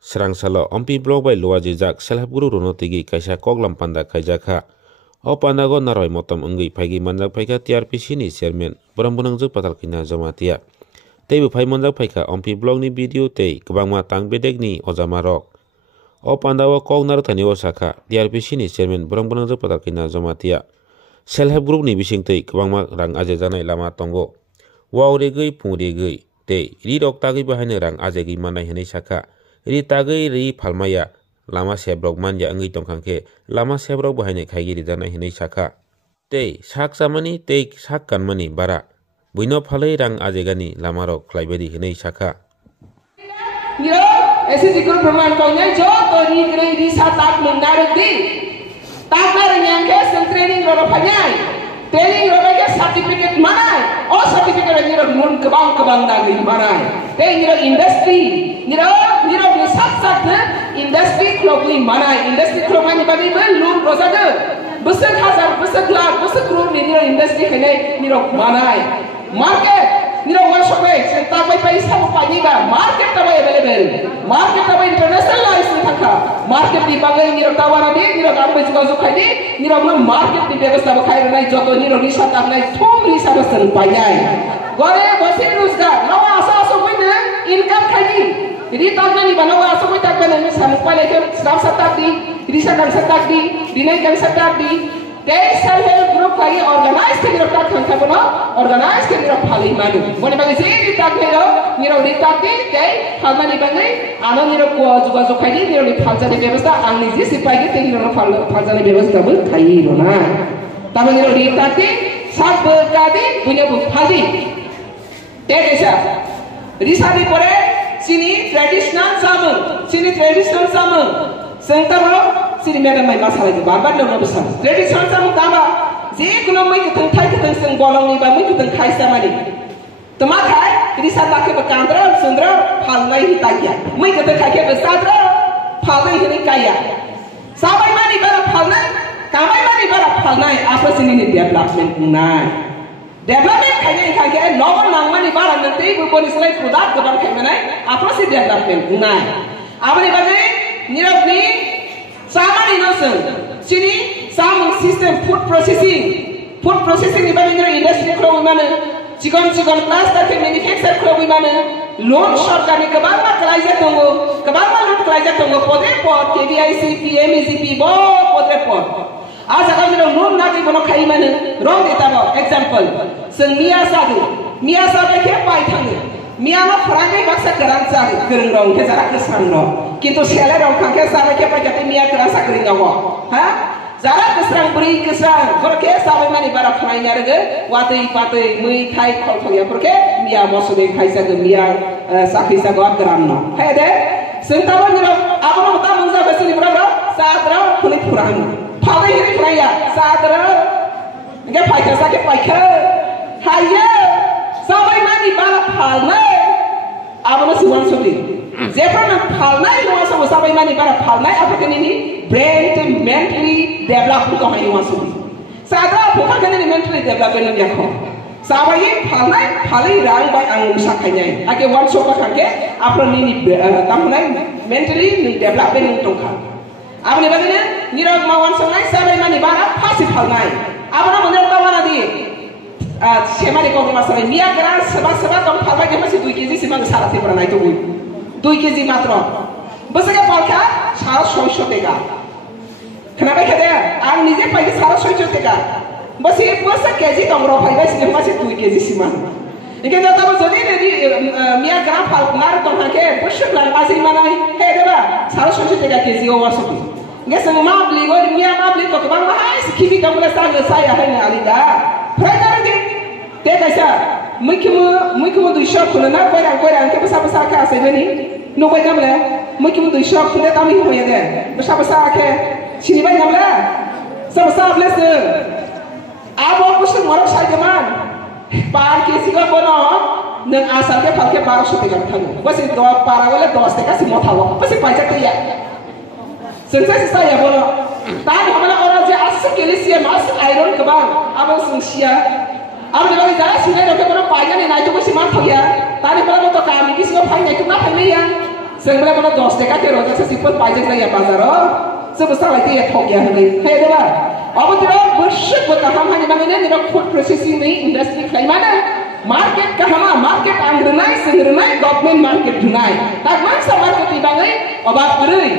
Serang salo ompi blog by loa jejak self guru rono tigi kaisa koglam panda kaijaka. O panda go naroi motom unggi paigi manjak paika TRPC ni chairman borang bunang juk patal kina jamatia. Tei bu pai manjak paika ompi blog ni video tei kebangma tang bedek ni ojama rok. O panda o kog nar thani o saka TRPC ni chairman borang bunang juk patal kina jamatia. Self help group ni bising tei kebangma rang aje janai lama tongo. Wow regui pung regui tei ri rok tagi bahane rang aje gi manai hene saka. Ri tagai ri palmaya lama sebrok manja angi tongkangke lama sebrok bahane khaigi ri dana hinai saka tei sak samani tei sak kanmani bara buino phalai rang ajegani lama rok klaibedi hinai saka yo ese dikul perman konya jo to ni grade di satak mengarut di takar nyangke sem training ro phanyai training ro ke certificate manai o certificate ni ro mun kebang dagi manai tei ni ro industry ni ro sat industry klogui manai industry klogani bagi belum rosada besar hazar besar lakh besar crore ni industry kene ni manai market ni workshop senta bai paisa pani ba market ta available market ta internationalize ni thaka market di bagai ni tawara di ni gambe juga zukai di ni market di ব্যবস্থা khai nai joto ni risa tak nai thum risa basan panyai gore bosin ruzgar lawa asa buina income khai di jadi tahun ini banawa asal kita kena misal kuala itu 100 di, risa kan 100 di, dinai kan 100 di. Tei self help group lagi organize ke diri tak kan kapono, organize ke diri paling madu. Boleh bagi sih tak niro ditati, tei hal mana dibangai, anu niro kuah juga zukai di niro dipalja di ବ୍ୟବস্থা, angni sih pagi tei niro palja di ବ୍ୟବস্থা ber kai rona. Tapi niro ditati, sab berkati punya bukti. Tei desa, risa di pore sini tradisional sama sentaro sini mereka main masalah itu babat dong besar tradisional sama kaba je kuno mai keteng thai keteng seng bolong ni ba mai keteng khai sama ni tama khai ini sata ke bekandra sundra phalnai hitaya mai keteng khai ke besadra phalnai hini kaya sabai mani bara phalnai kamai mani bara phalnai apa sini ni development nai development kaya lawan nangmani bara nanti bukan istilah produk kebar kemana apa sih development nah apa nih bagai nirok ni sama nih nasi sini sama sistem food processing ni bagai nirok industri kalau mana cikon kelas tapi manufacture kalau mana loan short kami kebar mah kerja tunggu pode KVIC PMECP pode आज अगर मेरा नून नाची बनो खाई मैंने रोंग देता हो example संग मिया साधु के पाई थांगे मिया ना फरांगे बक्सा करांग साधु करंग रोंग के जरा कसरंग रोंग किंतु शेले रोंग खांगे साधु के पाई जाते मिया करांग सा करेंगे वो हाँ जरा कसरंग बुरी कसरंग पर के साधु मैंने बारा खाई न्यारे वाते मुई थाई खोल खोया पर के मिया मौसुदे खाई सा मिया साखी सा गॉड करांग नो है दे संतावन निरो आप लोग बता मुझे बसनी बराबर साधु पुलिस फुरांग Phalai ini kaya sadar, enggak pakai sakit pakai, kaya, sampai mani balap phalai, apa masih uang sulit? Jepang phalai luas sama sampai mani balap phalai apa kan ini? Brain to mentally develop untuk main uang sulit. Sadar bukan kan ini mentally develop dengan yang kau. Sampai ini phalai rang by anggung sakanya. Ake uang sopa kake, apa ini tampilai mentally develop dengan tongkat. Apa ni bagainya? Nirok mawan sungai sampai mani bara pasti palnai. Apa nama menurut tawana di? Siapa di kau masalah? Mia keran sebab tom palbai dia masih 2 kg sih mana salah tiap orang itu 2 kg matro. Besarnya palka salah 600 tega. Kenapa kita? Ang nije pagi salah 600 tega. Besar kg tom roh palbai sih masih 2 kg sih mana. Ini kita tahu jadi Mia keran palkar tom hake besar lah masih mana? Hei deba salah 600 tega kg awal supi. Nggak semua beli, orang Mia beli kok bang mahal, sekibi kamu lesan saya hanya alida. Perhatian lagi, tega saya, mungkin tu shop pun nak koirang, kita besar ke asal ini, no koirang le, mungkin tu shop pun tak mungkin punya deh, besar ke, sini banyak le, besar le, apa pun orang saya zaman, par kisi kau bono, neng asal ke pakai 1200 tega thagu, pasti dua para oleh 2 tega sih mau tahu, pasti pajak dia. Sensasi saya bono, tadi mana orang je asik kelisia masuk iron kebang, abang sungsia, abang lagi jalan sini, orang bono payah ni naik tu mesti mantap ya, tadi mana motor kami, kisi kau payah naik tu nak payah ya, Sengbelah mana 10 teka ke roja sesiput pajak saya bazaro. Sebesar lagi ya thok ya hari. Hei deh. Apa tidak bersih buat kaham hanya bagaimana tidak food processing ni industri kayak mana? Market kahama market angrenai sengrenai government market dunai. Tak mana market dibangai obat beri.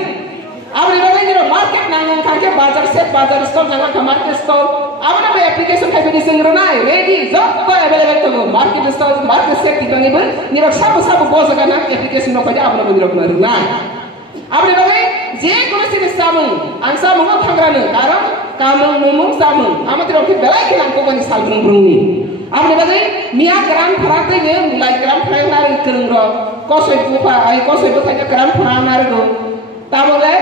Apa dibangai ni market nangang kaki bazar set bazar store nangang ke market store. Apa nama application kayak begini sengrenai ready zat tu available tu market store market set dibangai ber. Ni sabu bos akan nak application nak kerja apa nama ni renai. Apa dibangai? Je kalau sini samu, angsa mungkin tanggrana, karang kamu mumung samu. Amat tidak kita belai kita angkau bani sal berung ni. Apa dibangai? Mia keran perang tu je, mulai keran perang lari kereng ro. Kosoi bupa, kosoi bupa je keran perang lari ro. Tahu le?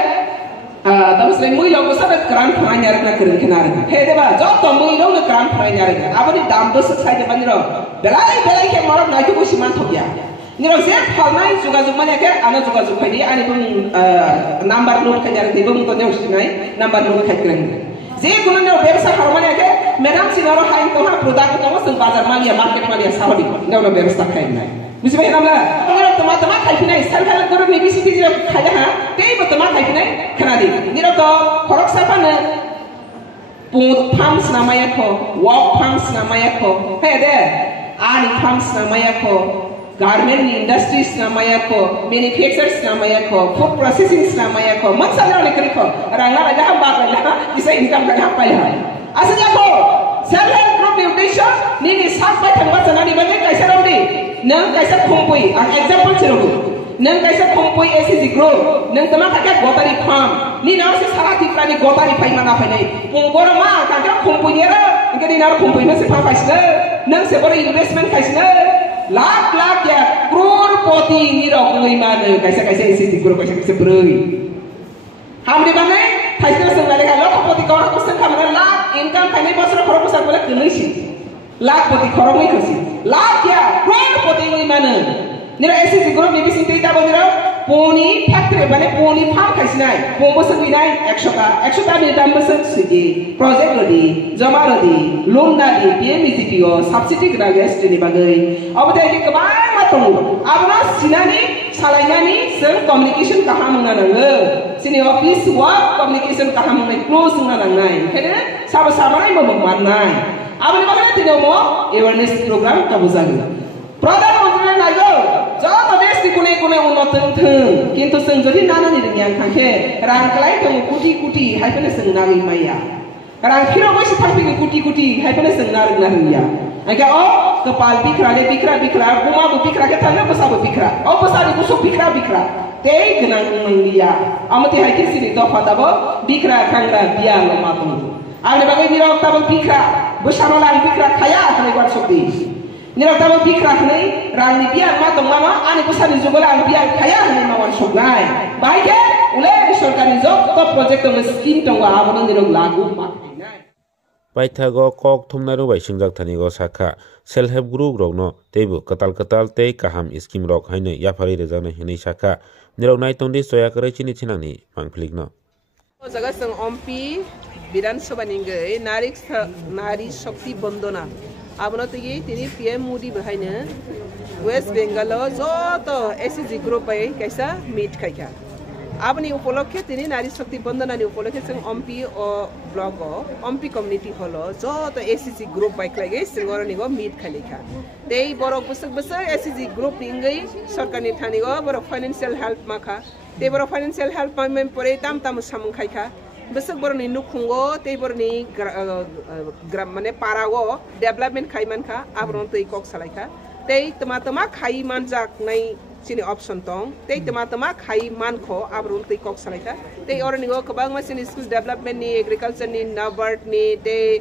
Tahu selain mui logo sana keran perang lari nak kereng kenar. Hei deba, jauh tu mui logo keran perang lari. Apa di dalam bus saja bani ro. Belai kita malam naik tu siman thokya. Niro zet halmai juga mana ke? Anak juga ini. Ani pun number note kerja di bung tu jauh sini. Number note kerja ni. Zet guna niro bersa halmai ke? Madam si noro hai tu ha produk tu masa bazar malia market malia saudi. Niro bersa kerja ni. Mesti baik namla. Niro teman-teman kerja ni. Self-help guru ni bisi bisi kerja ha. Tapi teman kerja ni kenali. Niro tu korok siapa ni? Put pumps namanya ko, walk pumps namanya ko. Hei deh. Ani pumps namanya ko. Garment industries namanya ko, manufacturers namanya ko, food processing namanya ko, macam mana nak kau? Rangga raja hamba kerja, bisa income kerja apa ya? Asalnya ko, self-help group nutrition, ni sampai tempat sana ni bagaimana kaisa ramdi, nang kaisa kumpui, example cerogu, nang kaisa kumpui SCG group, nang teman kakak gotari farm, ni nang si salah tipra ni gotari pai mana pai ni, punggor mah kakak kumpui ni lah, ingkar ni nang kumpui ni sepah kaisa, nang separa investment kaisa. Lak ya, crorepoti ni rok ngai mana, kaisa isi guru kaisa berui. Hamdi mana? Kaisa sengaja kalau crorepoti kau orang pesan kamera lak income kami pasal korang pesan boleh kena sih. Lak poti korang ni kasi. Lak ya, crorepoti ngai mana? Nira isi guru ni bisi cerita boleh poni factory mana poni farm kaisa nai, poni pesan ni nai 100 ni dalam pesan segi project lagi, jama lagi, loan lagi, PMBCPO, subsidi kena guys ni bagai. Apa dia kebanyakan matang. Apa sini ni, salahnya ni, sel communication kaham mengenai. Sini office work communication kaham mengenai close mengenai. Kena sama-sama ni memandai. Apa ni bagai tidak mau awareness program kabuzan. Produk untuk naik. Jauh des di kune unot teng, kintu seng jadi nana ni dengan kangke. Rangkalai temu kuti, hai pernah seng nari maya. Rang kira boleh seperti kuti, hai pernah seng nari ya. Agak kepal pikra, buma bu pikra kita nak besar bu pikra. Besar di busuk pikra. Tei kenang dia. Amati hai kisi ni doa pada bo pikra kangga dia lematung. Ada bagai ni orang tahu pikra, bersama lagi pikra kaya kena buat seperti. Nira tahu pikir ni, rani dia matang mama, ani pusat ni juga lah dia kaya ni mawan sugai. Baik ke? Ulai सरकार ni job top project tu scheme tu apa ni nira lagu mak. Paithago kok thumnaru bai singjak thanigo sakha self help group rokno teibu katal tei kaham scheme rok haine yafari rejana hini sakha nirok nai tongdi soya kare chini chinangni pangphlikno jaga sang ompi bidan sobaningai nari shakti bandana abno tigi tini PM Modi bahaina West Bengal joto SCG group bai kaisa meet khaika abni upolokhe tini nari shakti bandana ni upolokhe sang ompi o blog ompi community holo joto SCG group bai klaigai singoro nigo meet khalika tei borok busak SCG group ningai sarkar ni thanigo borok financial help makha tei borok financial help payment pore tam samung khaika besok baru ni nukungo, tei baru ni gram mana parago development kaiman ka, abron tei kok salaika, tei teman-teman kaiman jak nai sini option tong, tei teman-teman kaiman ko abron tei kok salaika, tei orang ni go kebang masih school development ni agriculture ni NABARD ni tei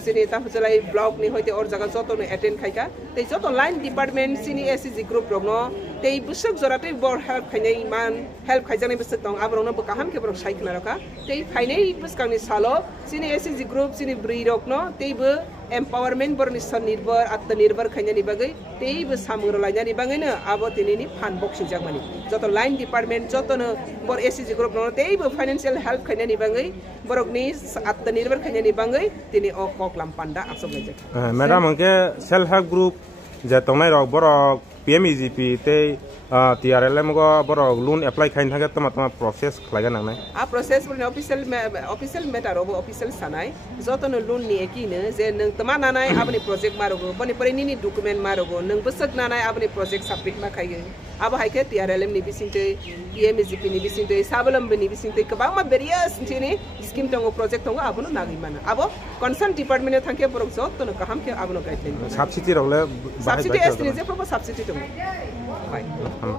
sini tahu celai blog ni hoite or jaga joto ni attend khaika, tei joto line department sini SCG group rogno, tei besok zorate bor help khainai man help khaijani besok tong abrona bekaham ke borok sai khna raka tei khainai beskangni salo sini SCG group sini bri rokno tei be empowerment bor ni sanirbor atnirbor khainani bagai tei be samuro lainani bagai na abo tini ni fan box jagmani joto line department joto no bor SCG group no tei be financial help khainani bagai borok ni atnirbor khainani bagai tini o kok lampanda asok lejak madam ke self help group jatongnai rok borok PMEGP te TRLM go borok loan apply khain thage tama process khlaiga nangnai a process for official matter obo official sanai jotono loan ni ekine je nang tama nanai abni project marogo bani pare ni document marogo nang besak nanai abni project submit ma khaige abo haike TRLM ni bisinte PMEGP ni bisinte sabalam ni bisinte kabang ma various ntini scheme tongo project tongo abono nagi mana abo concern department thangke borok jotono kaham ke abono guideline subsidy rogle subsidy estre je proper subsidy tongo